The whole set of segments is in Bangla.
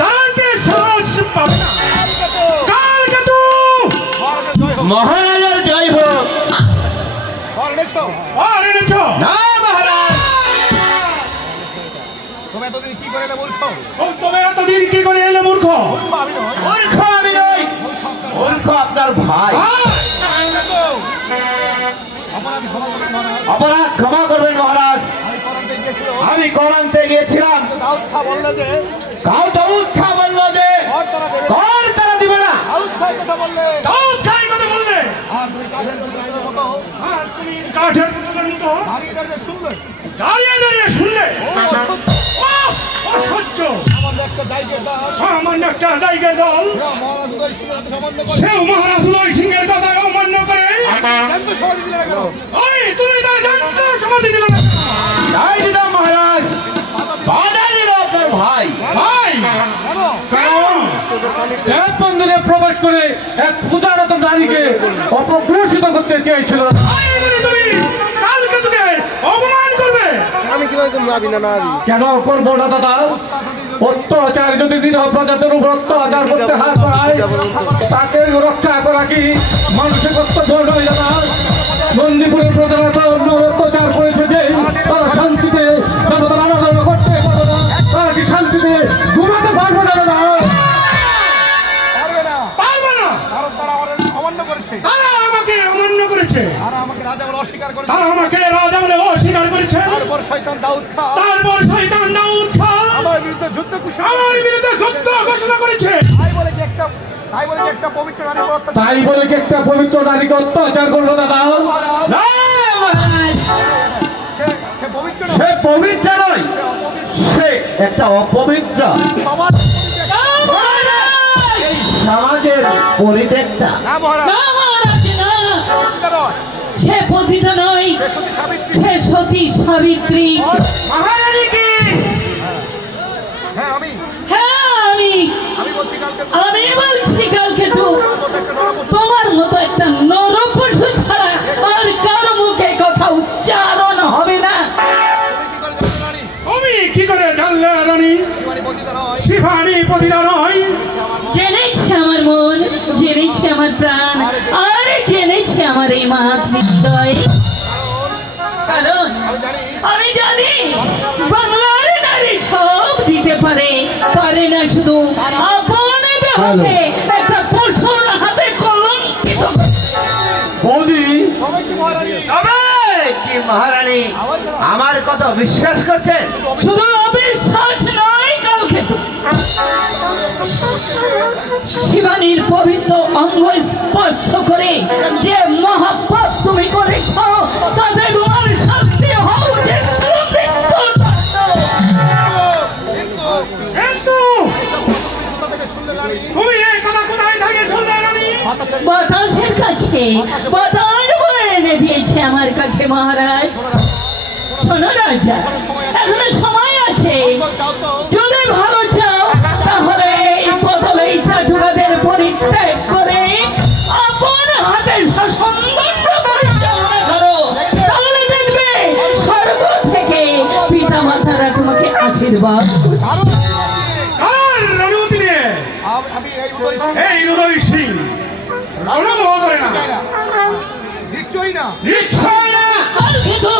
দাঁড়াতে সাহস পাবে না। কালকেতু মহারাজার জয় হোক। না মহারাজ, তুমি এতদিন কি করে এলে মূর্খ? তুমি এতদিন কি করে এলে মূর্খ? মূর্খ আমি নই, মূর্খ আপনার ভাই। অপরাধ ক্ষমা করবেন মহারাজ। আমি করান্তে গিয়েছিলাম, কাউ দাউদ খা বললো যে কর তারা দিবে না। দাউদ খাই কথা বললে, আর তুমি কাঠের পুতুলের মতো দাঁড়িয়ে দাঁড়িয়ে শুনলে। অসহ্য! সামান্য একটা জায়গার দল সেও মহারাজ উদয় সিংহের কথা অমান্য করে। ওই তুমি তার জান্ত সমাধি দিলে না। তাই দিলাম মহারাজ, বাধা দিল আপনার ভাই। ভাই কারণ এক মন্দিরে প্রবেশ করে এক পূজারত নারীকে অপগ্রসিত করতে চেয়েছিল। তুমি কালকে তোকে অপমান করবে। আমি কিভাবে তুমি ভাবি না কেন করবো না দাদা? অত্যাচার যদি নিরহ প্রজাদের উপর অত্যাচার করতে হাত বাড়ায়, তাকে রক্ষা করা কি মানুষের কর্তব্য নয় দাদা? নন্দীপুরের প্রজারা তো অন্য অত্যাচার করেছে যে তারা শান্তিতে দেবতার আরাধনা করতে পারবে না, তারা কি শান্তিতে ঘুমাতে পারবে না দাদা? পারবে না, কারণ তারা আমাদের অমান্য করেছে, তারা আমাকে অমান্য করেছে, তারা আমাকে রাজা বলে অস্বীকার করেছে, তারা আমাকে রাজা বলে অস্বীকার করেছে। তারপর শয়তান দাউদ খা তারপর শয়তান দাউদ খা আমার বিরুদ্ধে যুদ্ধ ঘোষণা আমার বিরুদ্ধে যুদ্ধ ঘোষণা করেছে। তাই বলে কি একটা পবিত্র নারী অত্যাচার তাই বলে কি একটা পবিত্র নারীকে অত্যাচার করলো দাদা? না মহারাজ, সে পবিত্র না, সে পবিত্র নয়, সে একটা অপবিত্র। সমাজ এই সমাজের পরিত্যক্তা। না মহারাজ, না মহারাজ না, পবিত্র নয়, সে পতিতা নয়, সে সতী সাবিত্রী। সে সতী সাবিত্রী। মহারানী কি? হ্যাঁ আমি আমি বলছি কালকে বলছি কালকে তো তোমার মতো একটা নরপশু তোমার মতো একটা নরপশু ছাড়া আর কারো মুখে কথা উচ্চারণ হবে না। তুমি কি করে জানো তুমি কি করে জানলে রানী? রানী শিবানী পতিতা নয়, শিবানী পতিতা নয়? জেনেছে আমার মন, জেনেছে আমার প্রাণ, আর জেনেছে আমার এই মাতৃহৃদয়। কারণ আমি জানি আমি জানি বাংলার নারী সব দিতে পারে, পারে না শুধু আপন দেহকে একটা পশুর হাতে কলঙ্কিত করে। বৌদি, তবে কি মহারানী? তবে কি মহারানী আমার কথা বিশ্বাস করছেন? শুধু অবিশ্বাস নয়, কালকে তো শিবানীর পবিত্র অঙ্গ স্পর্শ করে যে মহাপাপ তুমি করেছ, তাতে তোমার শাস্তি হওয়া উচিত কিন্তু কোথা থেকে শুনলে রানী? তুমি এই কথা কোথায় থেকে শুনলে রানী? বাতাসের কাছে। বাতাস বয়ে এনে দিয়েছে আমার কাছে মহারাজ। শোনো রাজা, এখনো সময় আছে, চাও তো যদি ভালো চাও তাহলে এই বদলে চাটুকাদের পরিত্যাগ করে আপন হাতে শাসনদণ্ড পরিচালনা করো, তাহলে দেখবে স্বর্গ থেকে পিতা মাতারা তোমাকে আশীর্বাদ করছে। কার অনুমতি নিয়ে আমি এই উদয় সিং এই উদয় সিং অনুভব করে না? চাই না, নিশ্চয়ই না। নিশ্চয় না। আর কিন্তু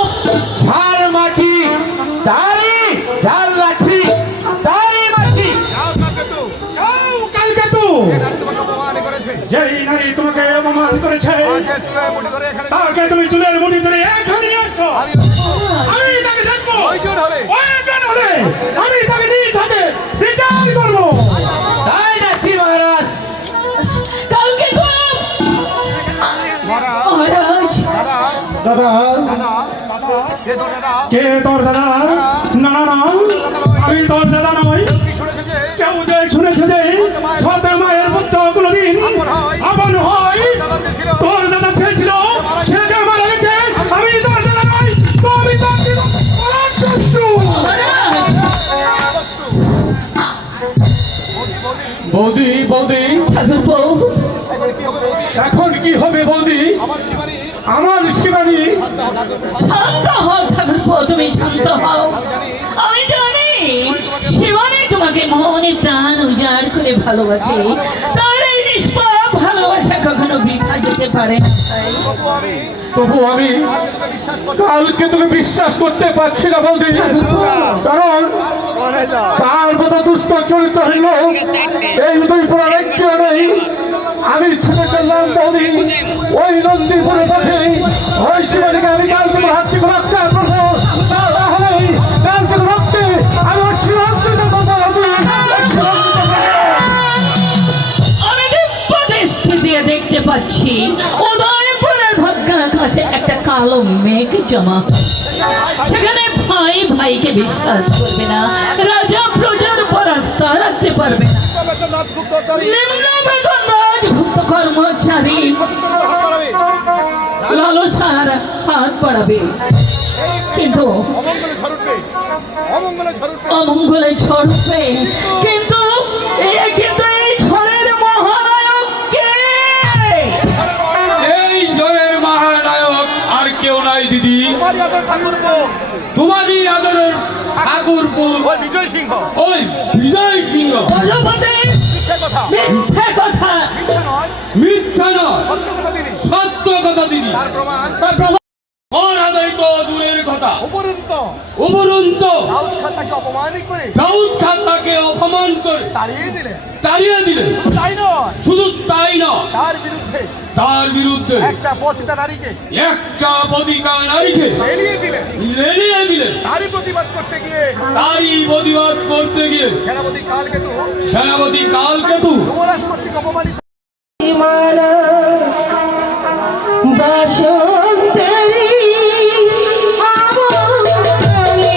ঝাল মাটি, দাড়ি, ঝাল লাঠি, দাড়ি মাটি। যাও কালকে তো যাও কালকেতু, যে নারী তোমাকে অপমান করেছে, যেই নারী তোমাকে অপমান করেছে তাকে চুলায় মুঠি ধরে এখানে তাকে তুমি চুলের মুঠি ধরে এখানে নিয়ে আসো। আমি আমি তাকে দেখবো, প্রয়োজন হলে প্রয়োজন হলে আমি তাকে নিয়ে থাকে বিচার করবো। তাই যাচ্ছি মহারাজ। কালকে তো মহারাজ, মহারাজ দাদা দাদা, দাদা কে তোর দাদা? কে তোর দাদা? না না না, আমি তোর দাদা নই। কি শুনেছে যে কেউ যে শুনেছে যে সৎ মায়ের পুত্র কোনদিন আপন হয়। দাদা যে ছিল তোর দাদা চেয়েছিল, ছেলেকে মারা গেছে। আমি তোর দাদা নই, তো আমি তোর শত্রু। বৌদি, বৌদি, ঠাকুর বউ, এখন কি হবে? এখন কি হবে বৌদি? আমার শিবানী আমার শিবানী শান্ত হও ঠাকুর বউ, তুমি শান্ত হও। আমি জানি শিবানী তোমাকে মনে প্রাণ উজাড় করে ভালোবাসে তার এই নিষ্পাপ ভালোবাসা কখনো বৃথা যেতে পারে না ভাই। তবু আমি কালকে তোকে বিশ্বাস করতে পারছি না বৌদি, কারণ তার মতো দুষ্ট চরিত্রহীন লোক এই উদয়পুরের একটিও নেই। আমি ছেড়ে চললাম বৌদি ওই নন্দীপুরে বসে ওই শিবানীকে আমি কালকে তোমার হাত থেকে রক্ষা করবো, তা না হলে কালকে রক্তে আমি ওই শিবানীকে কথা বলবো। আমি দিব্য দৃষ্টি দিয়ে দেখতে পাচ্ছি উদয়পুরের ভাগ্য আকাশে একটা কালো মেঘ জমা। সেখানে ভাই ভাইকে বিশ্বাস করবে না, রাজা প্রজার উপর আস্থা রাখতে পারবে না, নিম্ন বেতন রাজভুক্ত কর্মচারী লালসার হাত বাড়াবে, কিন্তু অমঙ্গলে ঝড় উঠবে। কিন্তু এই ঝড়ের মহানায়ক কে? এই জয়ের মহানায়ক আর কেউ নাই দিদি, তোমারই আদরের ঠাকুরপো বিজয় সিংহ। ওই বিজয় সিংহ। প্রজাপতি মিথ্যে কথা, মিথ্যা নয়, সত্য কথা দিদি। সত্য কথা দিদি। তার প্রমাণ তার প্রমাণ কর আদায় তো দূরের কথা, উপরন্ত উপরন্ত দাউদ খান তাকে অপমান করে দাউদ খান তাকে অপমান করে তাড়িয়ে দিলেন। তাড়িয়ে দিলেন। তাই নয়, শুধু তাই নয়, তার বিরুদ্ধে একটা পতিতা নারীকে এড়িয়ে দিলেন। লেলিয়ে দিলেন। তারই প্রতিবাদ করতে গিয়ে সেনাপতি কালকেতু যুবরাজ কর্তৃক অপমানিত। বাসন্তেরি আমন্ত্রণে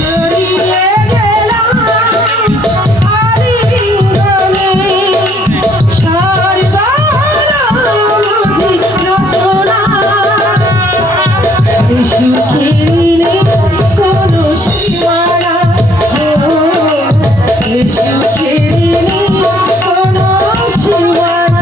জড়িয়ে গেলাম আলিঙ্গনে, সর্বরোজি রচনা সুখের নেই কোনো সীমানা, সুখের নেই কোনো সীমানা।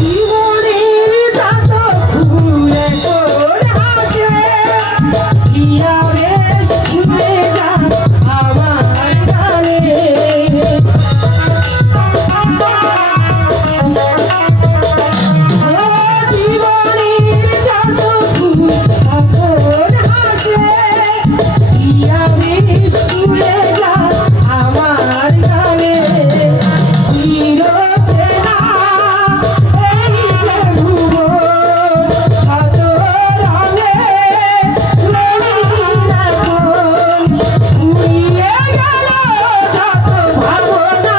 জীবনের যত ফুলে তোর হাসে, ইয়া বেশ ছুঁয়ে যা আমার গানে। জীবনের যত ফুল তোর হাসে, ইয়া বেশ ছুঁয়ে যা আমার গানে। চিরচেনা এই যে ভুবন, শত রঙে রঙিন আগুন, উড়িয়ে গেল যত ভাবনা,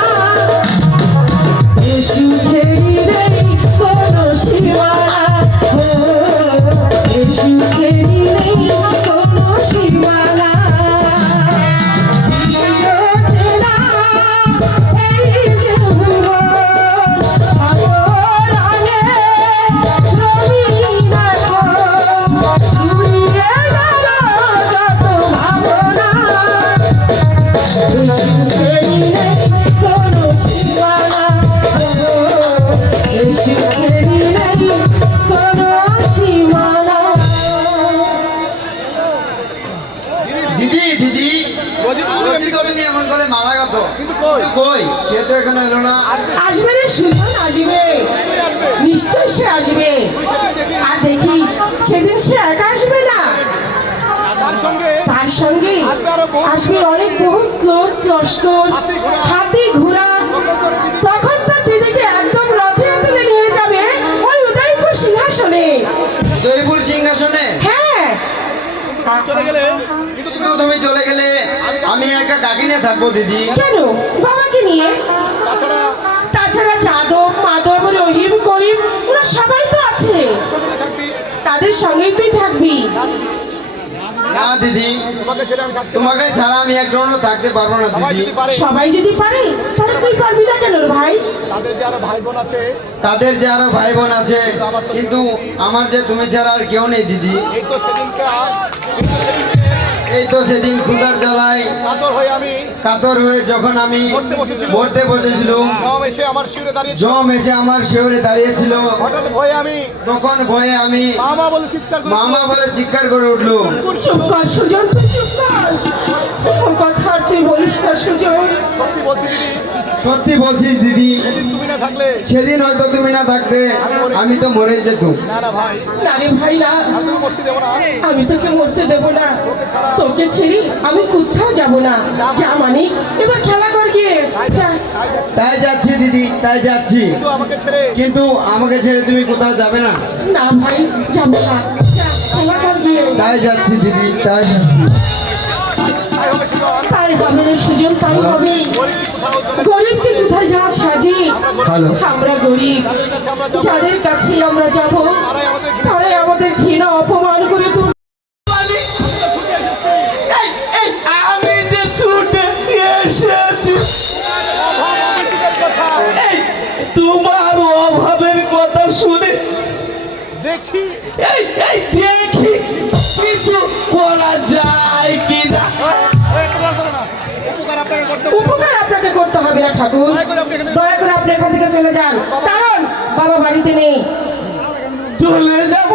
এ সুখেরই নেই কোনো সীমানা, এ সুখেরই নেই কোনো সীমানা। চিরচেনা এই যে ভুবন, শত রঙে রঙিন আগুন, উড়িয়ে গেল যত ভাবনা, এ সুখেরই নেই কোনো সীমানা, এ সুখেরই নেই কোনো সীমানা। দিদি দিদি রোজি তুমি এমন করে মারা গেত, কিন্তু কই কই সে তো এখানে এলো না। আসবে রে সুজন, আসবে নিশ্চয় সে আসবে। আর দেখিস সেদিন সে একা আসবে না, তার সঙ্গে তার সঙ্গে আসবে অনেক বহুত লোক লস্কর, হাতি ঘোড়া। তখন তার দিদিকে একদম রথে তুলে নিয়ে যাবে ওই উদয়পুর সিংহাসনে। জয়পুর সিংহাসনে? হ্যাঁ, চলে গেলে কিন্তু তুমি চলে গেলে আমি একা কাকিনে থাকবো দিদি। কেন বাবাকে নিয়ে? তাছাড়া তাছাড়া যাদব মাধব রহিম করিম ওরা সবাই তো আছে, সঙ্গে থাকবি। তাদের সঙ্গেই তুই থাকবি। না না দিদি, তোমাকে ছেড়ে আমি থাকতে তোমাকে ছাড়া আমি একজনও থাকতে পারবো না সবাই দিদি। যদি পারে, সবাই যদি পারে তাহলে তুই পারবি না কেন রে ভাই? তাদের যে আরো ভাই বোন আছে, তাদের যে আরো ভাই বোন আছে, কিন্তু আমার যে তুমি ছাড়া আর কেউ নেই দিদি। এই তো সেদিনকে এই তো সেদিন ক্ষুধার জ্বালায় কাতর হয়ে আমি কাতর হয়ে যখন আমি পড়তে বসেছিলাম, জম এসে আমার শিউরে দাঁড়িয়েছিল। জম এসে আমার শিওরে দাঁড়িয়েছিল, হঠাৎ ভয়ে আমি তখন ভয়ে আমি মামা বলে চিৎকার করি। মামা বলে চিৎকার করে উঠলো। চুপ কর সুজন, তুই চুপ কর। ওর কথা আর তুই বলিস না সুজন। সত্যি বলছি দিদি, সত্যি বলছিস দিদি, তুমি না থাকলে, সেদিন হয়তো তুমি না থাকতে আমি তো মরে যেতাম। না না ভাই, না রে ভাই না, আমি তোকে মরতে দেবো না। আমি তোকে মরতে দেব না। তোকে ছেড়ে আমি কোথাও যাব না। যা মানিক, এবার খেলা কর গিয়ে যা। তাই যাচ্ছি দিদি, তাই যাচ্ছি, কিন্তু আমাকে ছেড়ে কিন্তু আমাকে ছেড়ে তুমি কোথাও যাবে না। না ভাই যাব না, যা খেলা কর গিয়ে। তাই যাচ্ছি দিদি, তাই যাচ্ছি। তাই হবে সুজন। তাই হবে রে সুজন, তাই হবে। গরিবকে কোথায় যাওয়া সাজি? হ্যালো। আমরা গরিব, তাদের কাছে আমরা যাবো, যাদের কাছে আমরা যাব তারাই আমাদের ঘৃণা তারাই আমাদের ঘৃণা অপমান করে তুলবে। আমি যে ছুটে এসেছি কথা তোমার অভাবের কথা শুনে, দেখি। এই এই দেখি কিছু করা যায় কিনা। উপকার আপনাকে করতে হবে। উপকার আপনাকে করতে হবে না ঠাকুর, দয়া করে আপনি এখান থেকে চলে যান, কারণ বাবা বাড়িতে নেই। চলে যাব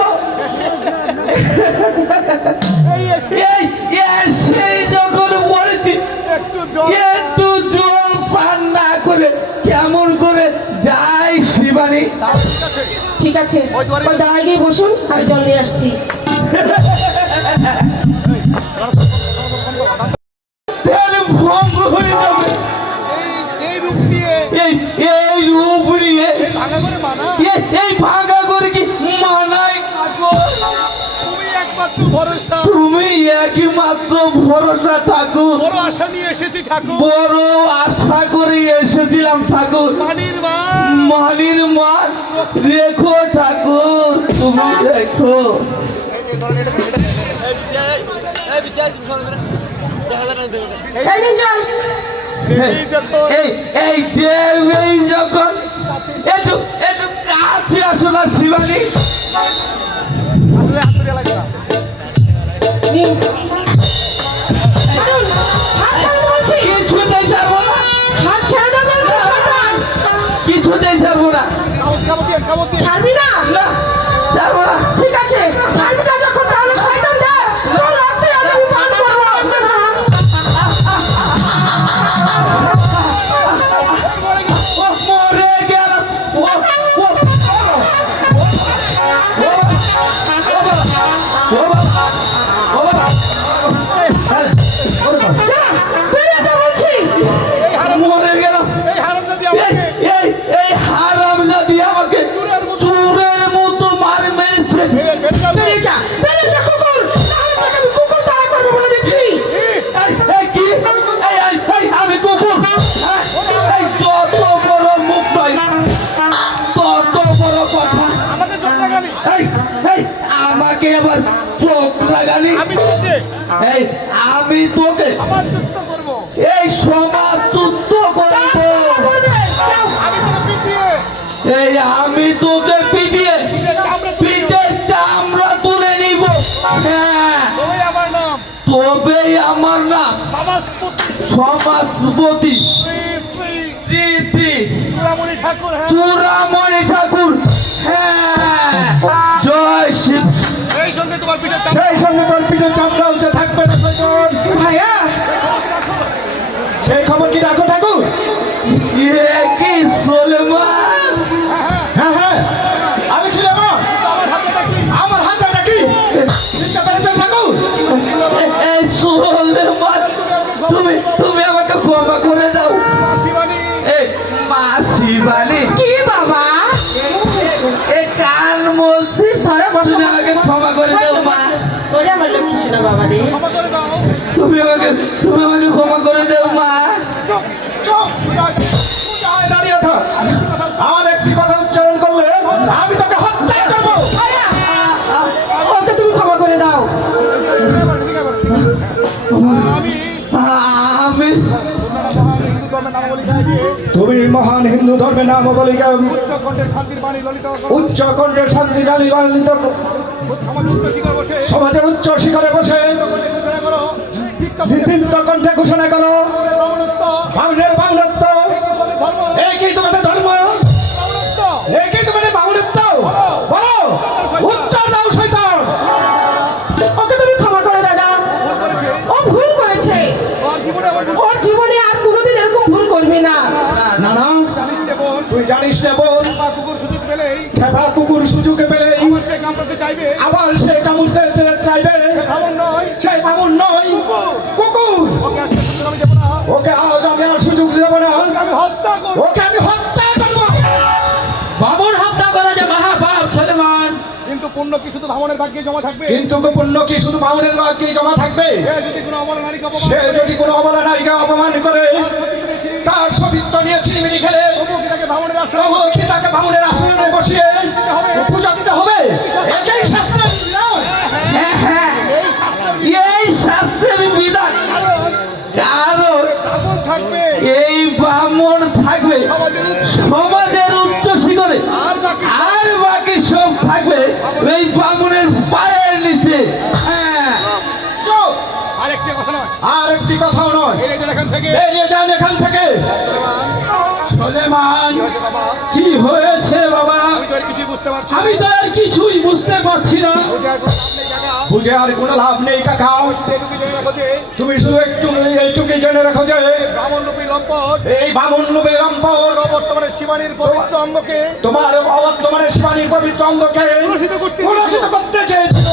এই এসে এই সেই যখন বলেছি একটু জল একটু জল পান না করে কেমন করে যাই শিবানী। ঠিক আছে, ওই দাঁড়ায় গিয়ে বসুন, আমি জল নিয়ে আসছি। তাহলে ভঙ্গ হয়ে যাবে। এই রূপ নিয়ে এই রূপ নিয়ে ভাঙা করে মানা। এই ভাঙা করে কি মানায় ঠাকুর? তুমি একমাত্র ভরসা, তুমি একই মাত্র ভরসা ঠাকুর। বড় আশা নিয়ে এসেছি ঠাকুর। বড় আশা করে এসেছিলাম ঠাকুর। মানির মা, মানির মা রেখো ঠাকুর, তুমি রেখো। এই নিন জল। এই যখন এই দেবী যখন একটু একটু কাছে আসো না শিবানী। আসলে হাত ধরে লাগে না। নিন। কারণ হাত ছাড়া বলছি, কিছুতেই ছাড়বো না, হাত ছাড়া না বলছি শয়তান। কিছুতেই ছাড়বো না, কামড় দিয়ে ছাড়বি না? না ছাড়বো না। ঠিক আছে, ছাড়বি না যখন, তাহলে শয়তান দে, তোর রক্তে আজ আমি পান করবো। মরে গেলাম। যা, বেরিয়ে যা বলছি। মরে গেলাম। এই হারামজাদি আমাকে এই হারামজাদি আমাকে চোরের মতো মার মেরেছে। বেরিয়ে যা, বেরিয়ে যা কুকুর। তাহলে তোকে আমি কুকুর তাড়া করবো বলে দিচ্ছি। এই কি? আমি কুকুর? এই যত বড় মুখ নয়, তত বড় কথা। আমাকে চোখ লাগালি। আমাকে আবার চোখ লাগালি? আমি তোকে আমার যুদ্ধ করবো। এই সমাজ যুদ্ধ করবো। আমি তোকে পিটিয়ে আমি তোকে পিটিয়ে পিঠের চামড়া তুলে পিঠের চামড়া তুলে নিব। হ্যাঁ, তবেই আমার নাম তবেই আমার নাম সমাজপতি সমাজপতি শ্রী শ্রী শ্রী শ্রী চূড়ামণি ঠাকুর। হ্যাঁ, চূড়ামণি ঠাকুর। হ্যাঁ, জয় শিব। এই সঙ্গে তোমার পিঠের চামড়া। সেই সঙ্গে তোর পিঠের চামড়া উঠে থাকবে না শৈতান। ভাইয়া, সেই খবর কি রাখো ঠাকুর? এ কি সুলেমান? হ্যাঁ হ্যাঁ, আমি ছিলাম। আমার হাতে কি? আমার হাতটা কি চিনতে পেরেছেন ঠাকুর? এই সুলেমান, তুমি আমাকে ক্ষমা করে দাও। শিবানী, এই মা শিবানী, কি বাবা? এই কান বলছি, ধরে বসো। তুমি আমাকে ক্ষমা করে দাও মা। ওরে আমার লক্ষ্মী সোনা বাবা রে। ক্ষমা করে দাও। তুমি আমাকে ক্ষমা করে দাও মা। চুপ, চুপ, দাঁড়িয়ে থাক। আর একটি কথা উচ্চারণ করলে আমি তোকে হত্যা করবো। ওকে তুমি ক্ষমা করে দাও। তুমি মহান হিন্দু ধর্মের নাম বলিকা উচ্চকণ্ঠে শান্তির বাণী ললিত উচ্চ কণ্ঠে শান্তি ডালি বালিত সমাজ উচ্চ শিখরে বসে সমাজের উচ্চ শিখরে বসে ঘোষণা করো বিভিন্ন কণ্ঠে ঘোষণা করো ব্রাহ্মণত্ব বাউনের বাউনত্ব ধর্ম একই তোমাদের ধর্ম ব্রাহ্মণত্ব একই তোমাদের বাউনত্ব বলো উত্তর দাও শয়তান। ওকে তুমি ক্ষমা করো দাদা, ও ভুল করেছে। তোমার জীবনে আমার ওর জীবনে আর কোনোদিন এরকম ভুল করবে না। না না জানিস রে বোন তুই জানিস না বোন বা কুকুর সুযোগ পেলেই খেপা কুকুর সুযোগে পেলেই আমার সে কামড়াতে চাইবে আবার সে কামড়তে চাইবে ব্রাহ্মণ নয় সেই বামুন নয় কুকুর ওকে আজকে সুযোগ আমি দেবো না ওকে আজ আমি আর সুযোগ দেবো না আমি হত্যা করবো ওকে আমি হত্যা করবো। বাবুর হত্যা করা যে মহাপাপ সুলেমান। কিন্তু পুণ্য কি শুধু ব্রাহ্মণের ভাগ্যে জমা থাকবে কিন্তু পুণ্য কি শুধু বাউনের ভাগ্যে জমা থাকবে? সে যদি কোনো অবলা নারীকে অপমান সে যদি কোনো অবলা নারীকে অপমান করে তার সতীত্ব নিয়ে ছিনিমিনি খেলে তবুও কি তাকে ব্রাহ্মণের আশ্রয় তবুও কি তাকে বামুনের আসনে বসিয়ে পূজা দিতে হবে? এটাই শাস্ত্রের নিয়ম। এই শাস্ত্রের বিধান, কারণ ব্রাহ্মণ থাকবে এই ব্রাহ্মণ থাকবে সমাজের উচ্চ সমাজের উচ্চ শিখরে, আর বাকি আর বাকি সব থাকবে এই ব্রাহ্মণের পায়ের নিচে। হ্যাঁ, চুপ! আরেকটি কথা নয় আর একটি কথাও নয়, এই যে এখান থেকে বেরিয়ে যান এখান থেকে। সুলেমান, কি হয়েছে বাবা কি হয়েছে বাবা? আমি তো আর কিছুই বুঝতে পারছি না আমি তো আর কিছুই বুঝতে পারছি না। বুঝে আর কোনো লাভ নেই কাকা বুঝে আর কোনো লাভ নেই কাকা। যেটুকু জেনে রাখো যে তুমি শুধু একটু এইটুকুই জেনে রাখো যে ব্রাহ্মণ রূপী লম্পট এই বামুন লোভে রামপর বর্তমানে শিবানীর পবিত্র অঙ্গকে তোমার অবর্তমানের শিবানীর পবিত্র অঙ্গকে কলুষিত করতে কলুষিত করতে চেয়েছিল।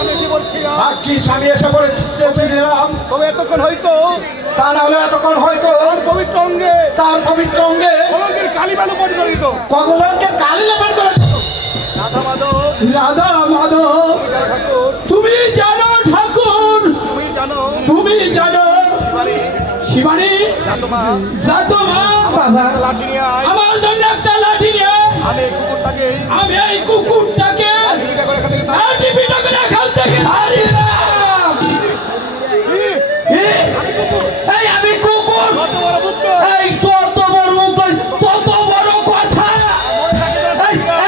আমি কি বলছি না বাকি স্বামী এসে পড়েছিলাম, তবে এতক্ষণ হয়তো তা না হলে এতক্ষণ হয়তো তার পবিত্র অঙ্গে তার পবিত্র অঙ্গে কলঙ্কের কালিবালু পরি করে দিত কগলকে কালি লেপন করে দিত। রাধা মাধব রাধা মাধব, ঠাকুর তুমি জানো ঠাকুর, তুমি জানো তুমি জানো শিবানী শিবানী, জাতমা যাতো মা বাবা লাঠি নিয়ে আয় আমার জন্য একটা লাঠি নিয়ে আমি এই কুকুরটাকে আমি এই কুকুরটাকে জীবিকা করে এখান থেকে তাড়াই। লাঠি পিটা করে এখান থেকে হারিয়ে দিলাম। কি? এই আমি কুকুর, কত বড় বুদ্ধ এই যত বড় মুখ, তত বড় কথা।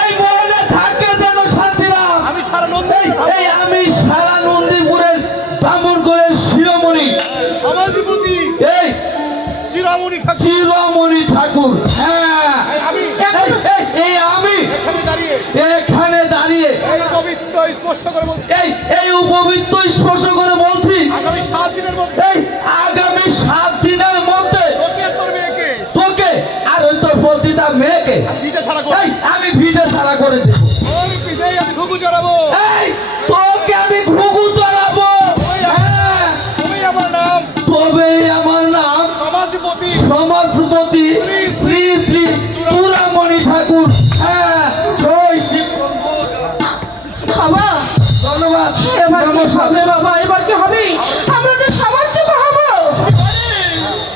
এই মনে থাকে যেন শান্তিরাম। আমি সারা নন্দী এই আমি সারা নন্দীপুরের ব্রাহ্মণ করে শিরোমণি, সমাজপতি এই চিরামণি ঠাকুর চিরমণি ঠাকুর। হ্যাঁ, আমি এই আমি এখানে দাঁড়িয়ে এখানে দাঁড়িয়ে এই পবিত্র স্পর্শ করে বলছি এই উপবিত্র স্পর্শ করে বলছি, আগামী 7 দিনের মধ্যে এই আগামী 7 দিনের মধ্যে তোকে তোর মেয়েকে তোকে আর ওই তোর প্রতিটা মেয়েকে বিজে ছাড়া করে এই আমি ভিড়ে ছাড়া করে দেব। ওর পিঠেই আমি ঘুঘু চড়াবো এই তোকে আমি ঘুঘু চড়াবো। হ্যাঁ, তুমি আমার নাম তবেই আমার নাম সমাজপতি সমাজপতি শ্রী শ্রী চূড়ামণি ঠাকুর। হ্যাঁ, জয় শিব। বাবা ধন্যবাদ। এবার কি হবে বাবা, এবার কি হবে? আমরা যে সমাজচ্যুত হব।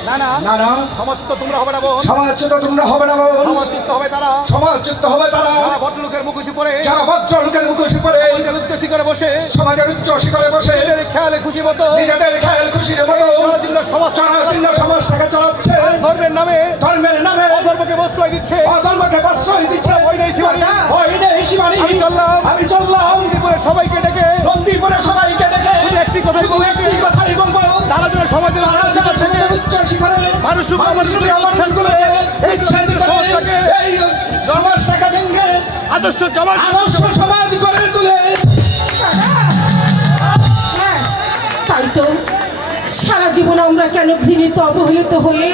না না না না সমাজচ্যুত তোমরা হবে না বোন সমাজচ্যুত তোমরা হবে না বোন, সমাজচ্যুত হবে তারা সমাজচ্যুত হবে তারা যারা ভদ্রলোকের মুখোশি পরে যারা ভদ্র লোকের মুখোশি পরে নিজের উচ্চ শিখরে বসে সমাজের উচ্চ শিখরে বসে নিজের খেয়ালে খুশি মতো নিজেদের খেয়াল খুশির মতো জনজীবন সমাজটাকে চালাচ্ছে, ধর্মের নামে ধর্মের নামে অধর্মকে প্রশ্রয় দিচ্ছে অধর্মকে প্রশ্রয় দিচ্ছে। ওই নেই শিবানী ওই নেই শিবানী, আমি চললাম আমি চললাম নন্দীপুরের সবাইকে ডেকে নন্দীপুরে সবাইকে ডেকে শুধু একটি কথাই শুধু বলতে একটি কথাই বলবো, তারা যেন সমাজের তারা যেন সমাজের উচ্চ শিখরে মানুষ মানুষকে অবস্থান করে এই সমাজটাকে এই সমাজটাকে ভেঙে আদর্শ সমাজ আদর্শ সমাজ গড়ে তুলে হ্যাঁ, তাই তো সারা জীবন আমরা কেন ঘৃণিত অবহেলিত হয়ে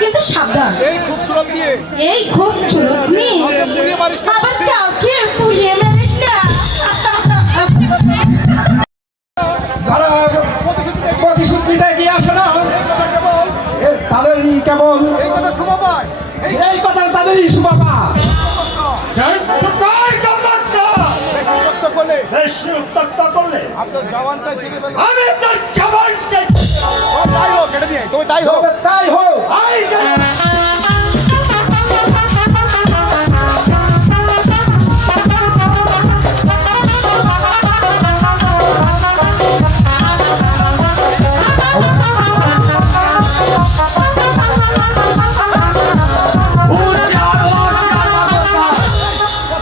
কিন্তু সাবধান, এই খুবসুরত দিয়ে এই খুব চুরুতনি আমাকে পুড়িয়ে মারিস না। আবার কাউকে পুড়িয়ে মারিস না। তারা প্রতিশোধ নিতে গিয়ে আসে না, এই কথা কেবল তাদেরই কেবল এই কথা শোভা পায়। এই কথা তাদেরই সুবাবা। বেশি উত্তক্ত করলে আপনার জওয়ানটাই ছিঁড়ে ফেলবে। ও তাই হোক, কেটে দিয়ে তবে তাই হোক। তাই হোক।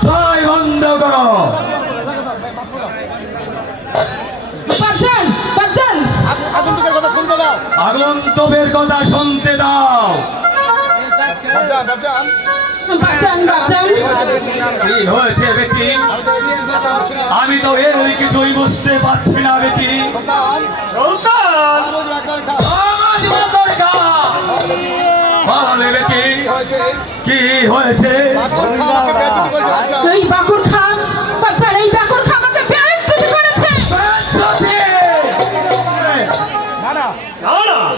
ভাই বন্ধ করো। বাজান, বাজান, আগন্তুকের কথা শুনতে দাও। আগন্তুকের কথা শুনতে দাও। বাবজান, বাবজান, বাজান, বাজান, কি হয়েছে বেটি? আমি তো এই কিছু করতে পারছি না। আমি তো এর কিছুই বুঝতে পারছি না বেটি। সুলতান, আরজ রাখার খা। বলে বেটি কি হয়েছে? কি হয়েছে? রাখার খা আমাকে বেয়াদবি করেছে বাবজান। এই বাকুর খান, বাজান, এই বাকুর খান আমাকে বেয়াদবি করেছে। না না,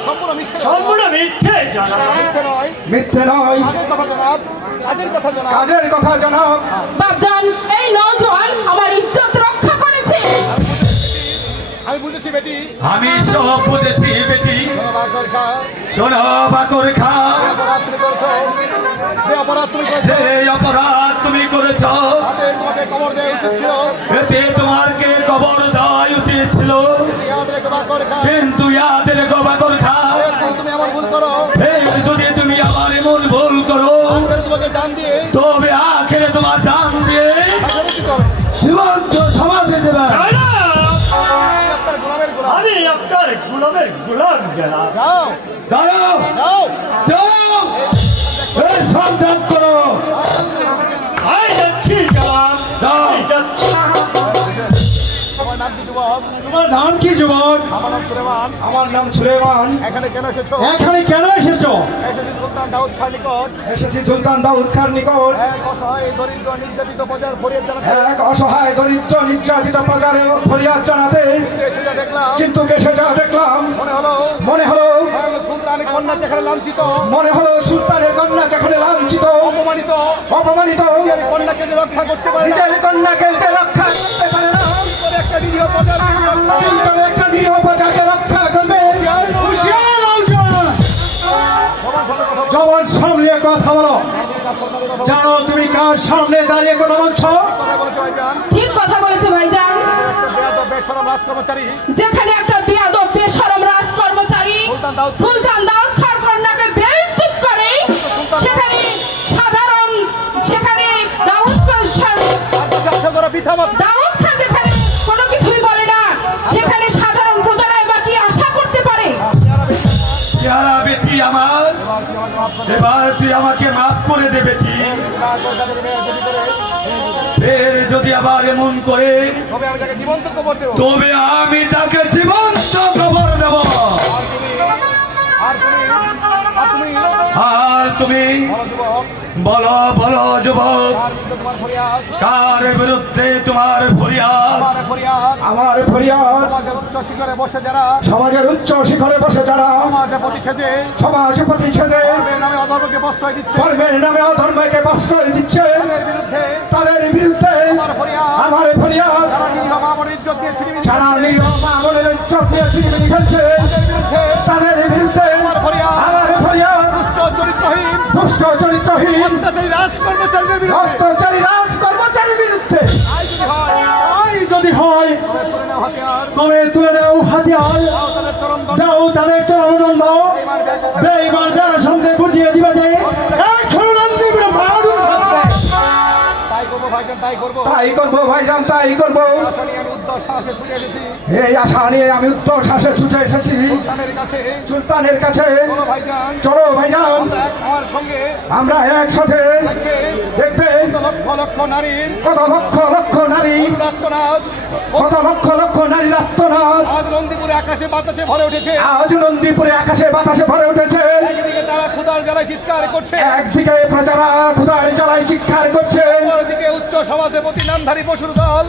সম্পূর্ণ মিথ্যে কথা। মিথ্যে নয়, মিথ্যে নয়, কাজের কথা জনাব, কাজের কথা জনাব। কাজের কথা জানাও। বাজান, এই নওজোয়ান আমার ইজ্জত রক্ষা করেছে। আমি বুঝেছি বেটি। আমি সব বুঝেছি বেটি। রাখার খা, শোনো বাকর খা, অপরাধ তুমি করেছো, যে অপরাধ তুমি করেছো, যে অপরাধ তুমি করেছ তাতে তোমাকে কবর দেওয়া উচিত ছিল। এতে তোমাকে কবর দেওয়া উচিত ছিল, ইয়াদ রেখে বাকর খা। কিন্তু ইয়াদের বাকর খা, এরপর তুমি আমার ভুল করো, ফের যদি তুমি আমার এমন ভুল করো ফের তোমাকে জান দিয়ে তবে আখেরে তোমার দাম দিয়ে তাকে উচিত হবে। সীমান্ত সমাজে দেবে। আপনার গোলামের গোলাম। আমি আপনার গোলামের গোলাম জেলা যাও, দাঁড়াও, যাও। যাও, এই সংগ্রাম করো। আই যাচ্ছি জনাব, যাও। আমি যাচ্ছি। তোমার নাম কি যুবক? তোমার নাম কি যুবক? আমার নাম সুলেমান। আমার নাম সুলেমান। এখানে কেন এসেছো? এখানে কেন এসেছো? এসেছি সুলতান দাউদ খান নিকট। এসেছি সুলতান দাউদ খান নিকট। এক অসহায় দরিদ্র নির্যাতিত প্রজার ফরিয়াদ জানাতে। এক অসহায় দরিদ্র নির্যাতিত প্রজারের ফরিয়াদ জানাতে। এসে যা দেখলাম, কিন্তু এসে যা দেখলাম, মনে হলো মনে হলো সুলতানের কন্যা যেখানে লাঞ্ছিত, মনে হলো সুলতানের কন্যা যেখানে লাঞ্ছিত অপমানিত, অপমানিত, নিজের কন্যাকে যে রক্ষা করতে পারে না, নিজের কন্যাকে যে রক্ষা করতে পারে না, করে একটা নিরীহ প্রজার রক্ষা কি করে একটা নিরীহ প্রজাকে রক্ষা করবে? হুঁশিয়ার নওজোয়ান! জবান সামলিয়ে কথা বলো। জানো তুমি কার সামনে দাঁড়িয়ে কথা বলছো? কথা বলেছে ভাইজান। ঠিক কথা বলেছে ভাইজান। একটা বেয়াদব বেশরম রাজকর্মচারী যেখানে একটা বেয়াদব বেশরম রাজকর্মচারী সুলতান দাউদ খান কন্যাকে বেইজ্জত করে, সেখানে সাধারণ, সেখানে দাউদ খান বৃথা মাত্র। দাউদ খান যেখানে কোনো কিছুই বলে না, সেখানে সাধারণ প্রজারাই বা কি আশা করতে পারে? যারা বেটি আমার, এবার তুই আমাকে মাফ করে দে বেটি। ফের যদি আবার এমন করে তবে আমি তাকে জীবন্ত কবর দেবো। তবে আমি তাকে জীবন্ত খবর দেব। আর তুমি, আর তুমি আর তুমি বলো যুবক, বলো বলো যুবক, কার বিরুদ্ধে তোমার কার বিরুদ্ধে তোমার ফরিয়াদ? ফরিয়াদ? আমার ফরিয়াদ আমার ফরিয়াদ সমাজের উচ্চ শিখরে বসে যারা, সমাজের উচ্চ শিখরে বসে যারা সমাজপতি সেজে সমাজপতি সেজে ধর্মের নামে অধর্মকে প্রশ্রয় দিচ্ছে, ধর্মের নামে অধর্মকে প্রশ্রয় দিচ্ছে, তাদের বিরুদ্ধে তাদের বিরুদ্ধে আমার ফরিয়াদ। আমার ফরিয়াদ। যারা নিরীহ মা বোনের ইজ্জত নিয়ে ছিনিমিনি যারা খেলছে, নিরীহ মা বোনের ইজ্জত নিয়ে ছিনিমিনি খেলছে, বিরুদ্ধে তাদের বিরুদ্ধে আমার ফরিয়াদ। আমার ফরিয়াদ। দুষ্ট চরিত্রহীন দুষ্ট চরিত্রহীন অত্যাচারী রাজকর্মচারীদের বিরুদ্ধে অত্যাচারী রাজকর্মচারীর বিরুদ্ধে আই যদি হয়, তাই যদি হয় তবে করে নাও হাতিয়ার, তবে তুলে নাও হাতিয়ার, দাও তাদের চরম দণ্ড। দাও তাদের চরণ দাও। বেঈমান যারা সামনে বুঝিয়ে দিবে যে এক ষড়যন্ত্রী বাহাদুর আছে। তাই করবো ভাইজান, তাই করবো। তাই করবো ভাইজান, তাই করবো। আশা নিয়ে আমি উদ্যম সাহসে ছুটে এসেছি এই আশা নিয়ে আমি উত্তর শ্বাসে ছুটে এসেছি সুলতানের কাছে। সুলতানের কাছে। চলো ভাইজান, চলো ভাইজান, আমার সঙ্গে আমরা একসাথে থাকবে দেখবে লক্ষ লক্ষ লক্ষ নারীর কত লক্ষ লক্ষ নারী, রাষ্ট্রনাথ কত লক্ষ লক্ষ নারী আত্মনাদ আজ নন্দীপুরে আকাশে বাতাসে ভরে উঠেছে। আজ নন্দীপুরে আকাশে বাতাসে ভরে উঠেছে। একদিকে তারা ক্ষুধার জ্বালায় চিৎকার করছে, একদিকে প্রজারা ক্ষুধার জ্বালায় চিৎকার করছে, অন্যদিকে উচ্চ সমাজে প্রতি নামধারী পশুর দল,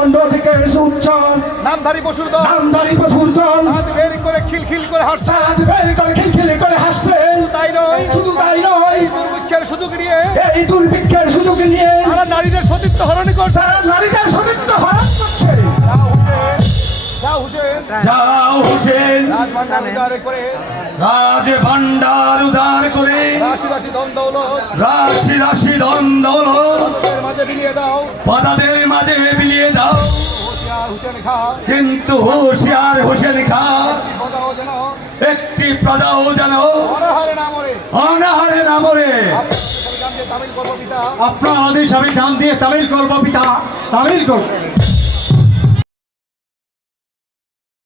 অন্যদিকে উচ্চ নামধারী পশুর দল নামধারী পশুর দল হাত বের করে খিলখিল করে হাসছে। হাত বের করে খিলখিলি করে হাসতেন। তাই নয়, শুধু তাই নয়, দুর্ভিক্ষের সুযোগ নিয়ে এই দুর্ভিক্ষের সুযোগ নিয়ে তারা নারীদের সতীত্ব হরণ করছে। তারা নারীদের সতীত্ব হরণ করছে। যা হুসেন যাও হোসেন, রাজভান্ডার উদ্ধার করে, রাজ ভান্ডার উদার করে, রাশি রাশি ধন দৌলত রাশি রাশি ধন দৌলত তাদের মাঝে বিলিয়ে দাও। প্রজাদের মাঝে বিলিয়ে দাও। হোশিয়ার হুসেন খা, কিন্তু হোশিয়ার হোসেন খা, বদাও যেন একটি প্রজাও যেন অনাহারে না মরে। অনাহারে না মরে। তামিল গর্ব পিতা আপনার আদেশ আমি জান দিয়ে তামিল করবো পিতা, তামিল করবো।